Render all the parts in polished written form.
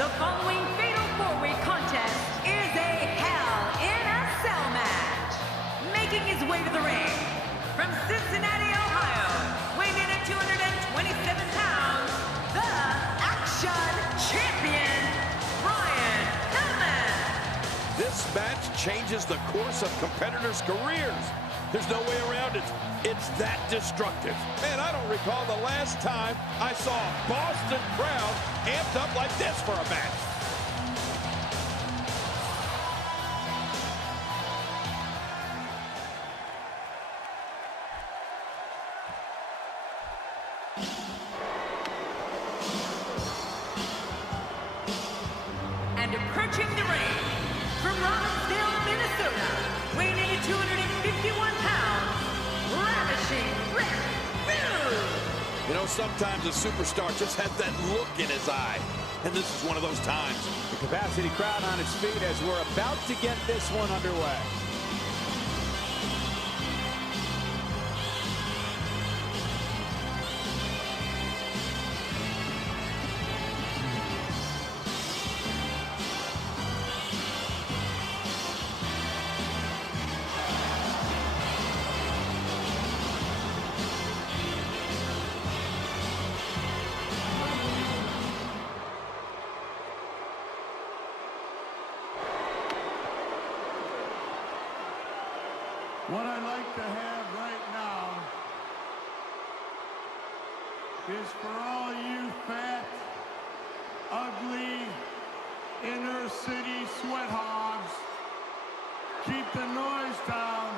The following fatal four-way contest is a Hell in a Cell match. Making his way to the ring from Cincinnati, Ohio, weighing in at 227 pounds, the Action Champion, Brian Pillman. This match changes the course of competitors' careers. There's no way around it. It's that destructive. Man, I don't recall the last time I saw a Boston crowd amped up like this for a match. And approaching the ring from Robbinsdale, Minnesota, weighing in at 251 pounds, Ravishing Rick Rude. You know, sometimes a superstar just has that look in his eye. And this is one of those times. The capacity crowd on its feet as we're about to get this one underway. What I'd like to have right now is for all you fat, ugly, inner city sweat hogs, keep the noise down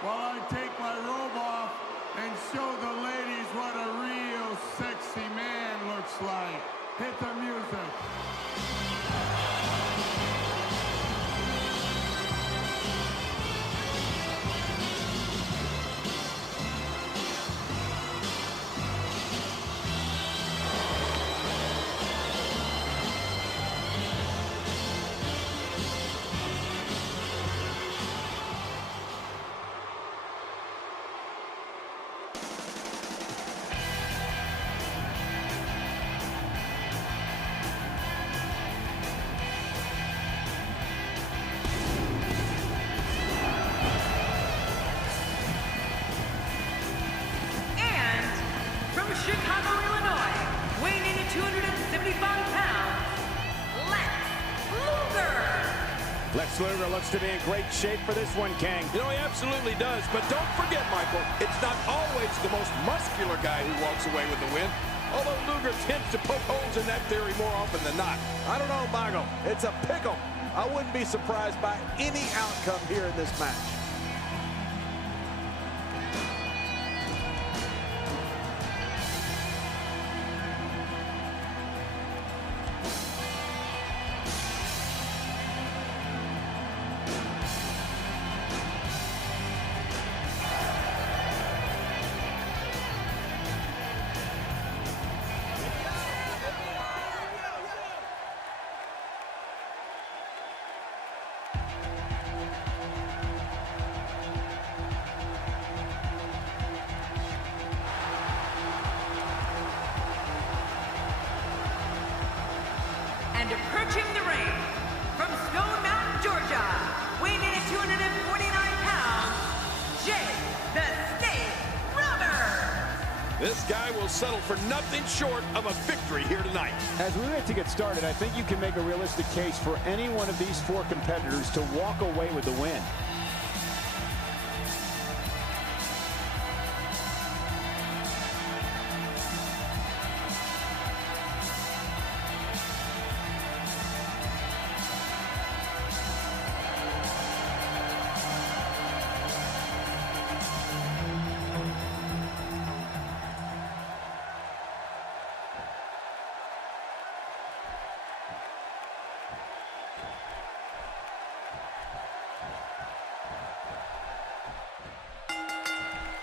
while I take my robe off and show the ladies what a real sexy man looks like. Hit the music. Chicago, Illinois, weighing in at 275 pounds, Lex Luger. Lex Luger looks to be in great shape for this one, King. You know, he absolutely does. But don't forget, Michael, it's not always the most muscular guy who walks away with the win. Although Luger tends to poke holes in that theory more often than not. I don't know, Michael. It's a pickle. I wouldn't be surprised by any outcome here in this match. And approaching the ring from Stone Mountain, Georgia, weighing in at 249 pounds, Jake the Snake Roberts. This guy will settle for nothing short of a victory here tonight. As we wait to get started, I think you can make a realistic case for any one of these four competitors to walk away with the win.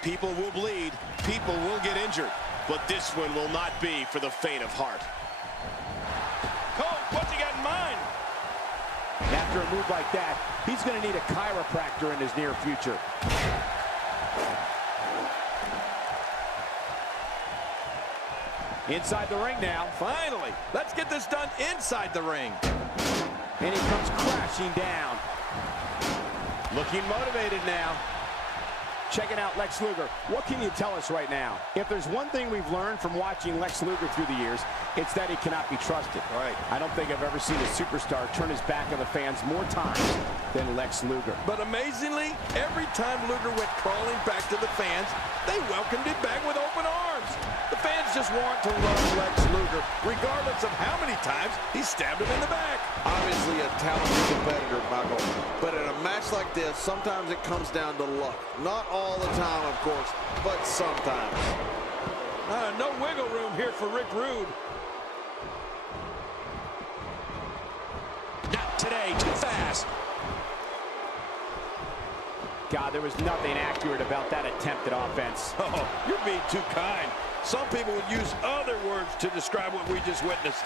People will bleed, people will get injured, but this one will not be for the faint of heart. Cole, what's he got in mind? After a move like that, he's going to need a chiropractor in his near future. Inside the ring now. Finally, let's get this done inside the ring. And he comes crashing down. Looking motivated now. Checking out Lex Luger. What can you tell us right now? If there's one thing we've learned from watching Lex Luger through the years, it's that he cannot be trusted. Right. I don't think I've ever seen a superstar turn his back on the fans more times than Lex Luger. But amazingly, every time Luger went crawling back to the fans, they welcomed him back with open arms. The fans just want to love Lex Luger, regardless of how many times he stabbed him in the back. Obviously a talented competitor, Michael. But in a match like this, sometimes it comes down to luck. Not all the time, of course, but sometimes. No wiggle room here for Rick Rude. Not today, too fast. God, there was nothing accurate about that attempt at offense. Oh, you're being too kind. Some people would use other words to describe what we just witnessed.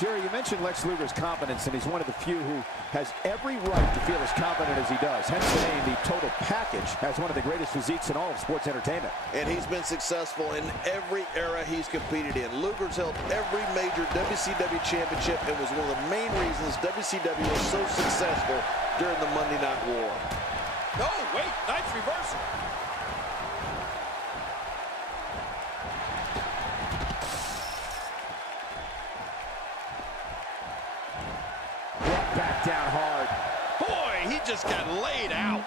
Jerry, you mentioned Lex Luger's confidence, and he's one of the few who has every right to feel as confident as he does. Hence the name, the total package, as one of the greatest physiques in all of sports entertainment. And he's been successful in every era he's competed in. Luger's held every major WCW championship and was one of the main reasons WCW was so successful during the Monday Night War. Oh, wait, nice reversal. Back down hard. Boy, he just got laid out.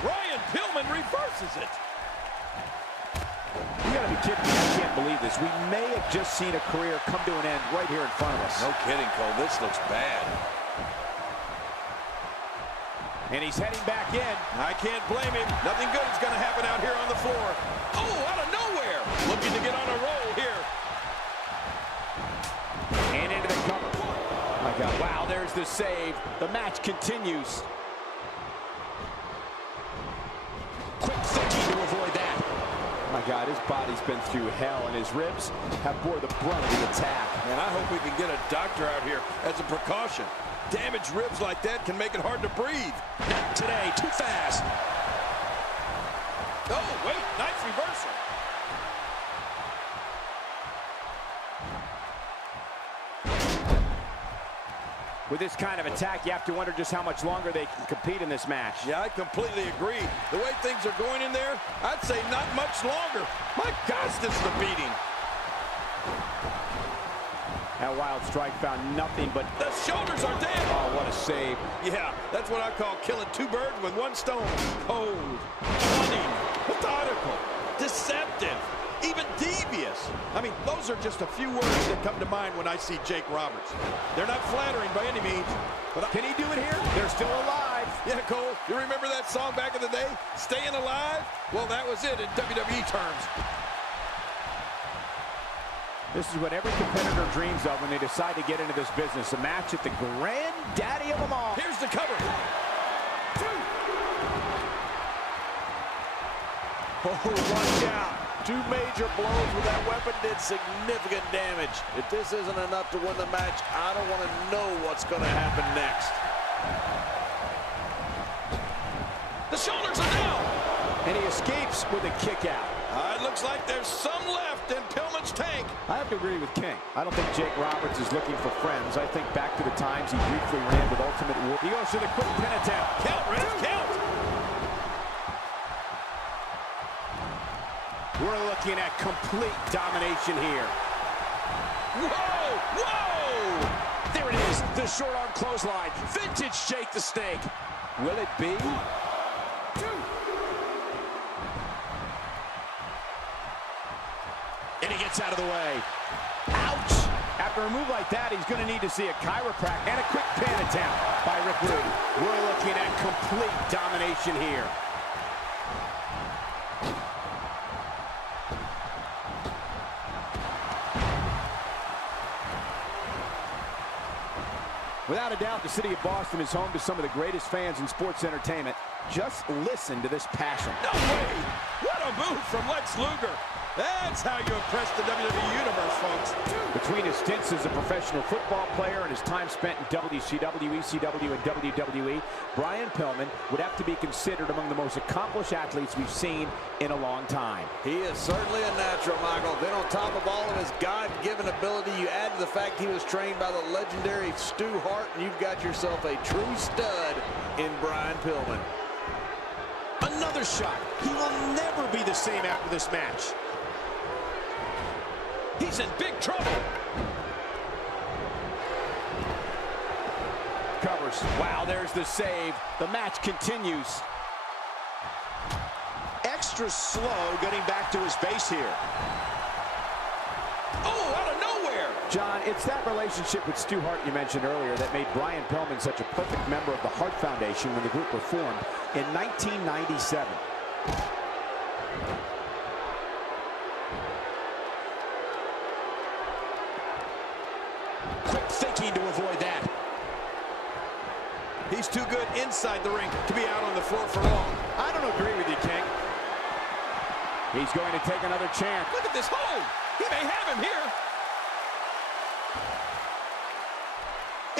Brian Pillman reverses it. You gotta be kidding me. I can't believe this. We may have just seen a career come to an end right here in front of us. No kidding, Cole. This looks bad. And he's heading back in. I can't blame him. Nothing good is going to happen out here on the floor. Oh, out of nowhere. Looking to get on a roll here. And into the cover. Oh my God. Wow, there's the save. The match continues. Quick thinking to avoid that. Oh my God, his body's been through hell, and his ribs have bore the brunt of the attack. And I hope we can get a doctor out here as a precaution. Damaged ribs like that can make it hard to breathe. Not today, too fast. Oh, wait, nice reversal. With this kind of attack, you have to wonder just how much longer they can compete in this match. Yeah, I completely agree. The way things are going in there, I'd say not much longer. My gosh, this is a beating. That wild strike found nothing but... The shoulders are down. Oh, what a save. Yeah, that's what I call killing two birds with one stone. Cold, cunning, methodical, deceptive, even devious. I mean, those are just a few words that come to mind when I see Jake Roberts. They're not flattering by any means, but Can he do it here? They're still alive. yeah, Cole, you remember that song back in the day, Staying Alive? Well, that was it in WWE terms. This is what every competitor dreams of when they decide to get into this business. A match at the granddaddy of them all. Here's the cover. Oh, watch out. Two major blows with that weapon did significant damage. If this isn't enough to win the match, I don't want to know what's going to happen next. The shoulders are down. And he escapes with a kick out. It looks like there's some left in Pillman's tank. I have to agree with King. I don't think Jake Roberts is looking for friends. I think back to the times he briefly ran with Ultimate War. He goes to the quick pin attempt. Count, Rich, count. We're looking at complete domination here. Whoa, whoa. There it is, the short arm clothesline. Vintage Jake the Snake. Will it be? And he gets out of the way. Ouch! After a move like that, he's going to need to see a chiropractor and a quick pin attempt by Rick Rude. We're looking at complete domination here. Without a doubt, the city of Boston is home to some of the greatest fans in sports entertainment. Just listen to this passion. No way. What a move from Lex Luger. That's how you impress the WWE Universe, folks. Between his stints as a professional football player and his time spent in WCW, ECW, and WWE, Brian Pillman would have to be considered among the most accomplished athletes we've seen in a long time. He is certainly a natural, Michael. Then on top of all of his God-given ability, you add to the fact he was trained by the legendary Stu Hart, and you've got yourself a true stud in Brian Pillman. Another shot. He will never be the same after this match. He's in big trouble. Covers. Wow, there's the save. The match continues. Extra slow getting back to his base here. Oh, out of nowhere. John, it's that relationship with Stu Hart you mentioned earlier that made Brian Pillman such a perfect member of the Hart Foundation when the group were formed in 1997. Quick thinking to avoid that. He's too good inside the ring to be out on the floor for long. I don't agree with you, King. He's going to take another chance. Look at this hold. He may have him here.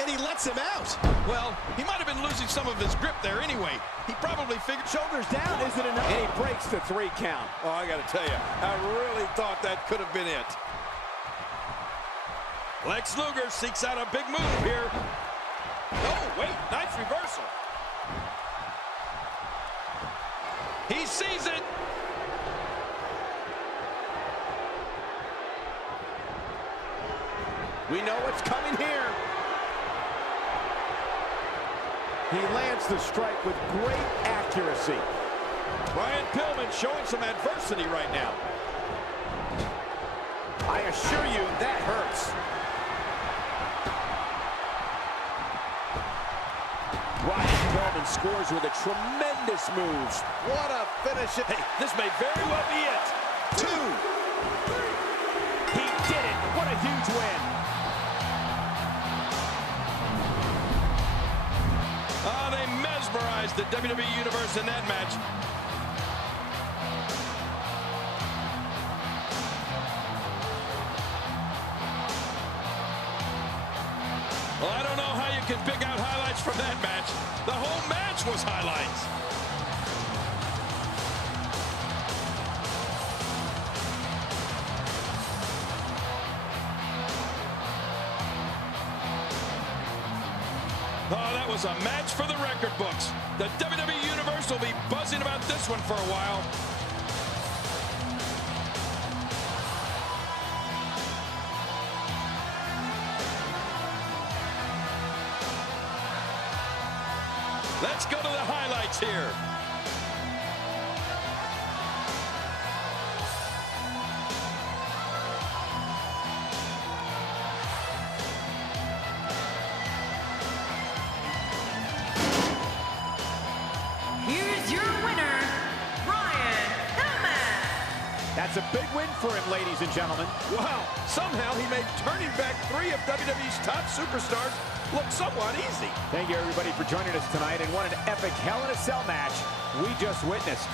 And he lets him out. Well, he might have been losing some of his grip there anyway. He probably figured... Shoulders down, isn't enough? And he breaks the 3 count. Oh, I got to tell you, I really thought that could have been it. Lex Luger seeks out a big move here. Oh, wait, nice reversal. He sees it. We know what's coming here. He lands the strike with great accuracy. Brian Pillman showing some adversity right now. I assure you, that hurts. Brian Pillman scores with a tremendous move. What a finish. Hey, this may very well be it. 2. He did it. What a huge win. They mesmerized the WWE Universe in that match. Well, I don't know how you can pick out highlights from that match. The whole match was highlights. Oh, that was a match for the record books. The WWE Universe will be buzzing about this one for a while. Let's go to the highlights here. Here's your winner, Brian Pillman. That's a big win for him, ladies and gentlemen. Wow, somehow he made turning back 3 of WWE's top superstars look somewhat easy. Thank you, everybody, for joining us tonight. And what an epic Hell in a Cell match we just witnessed.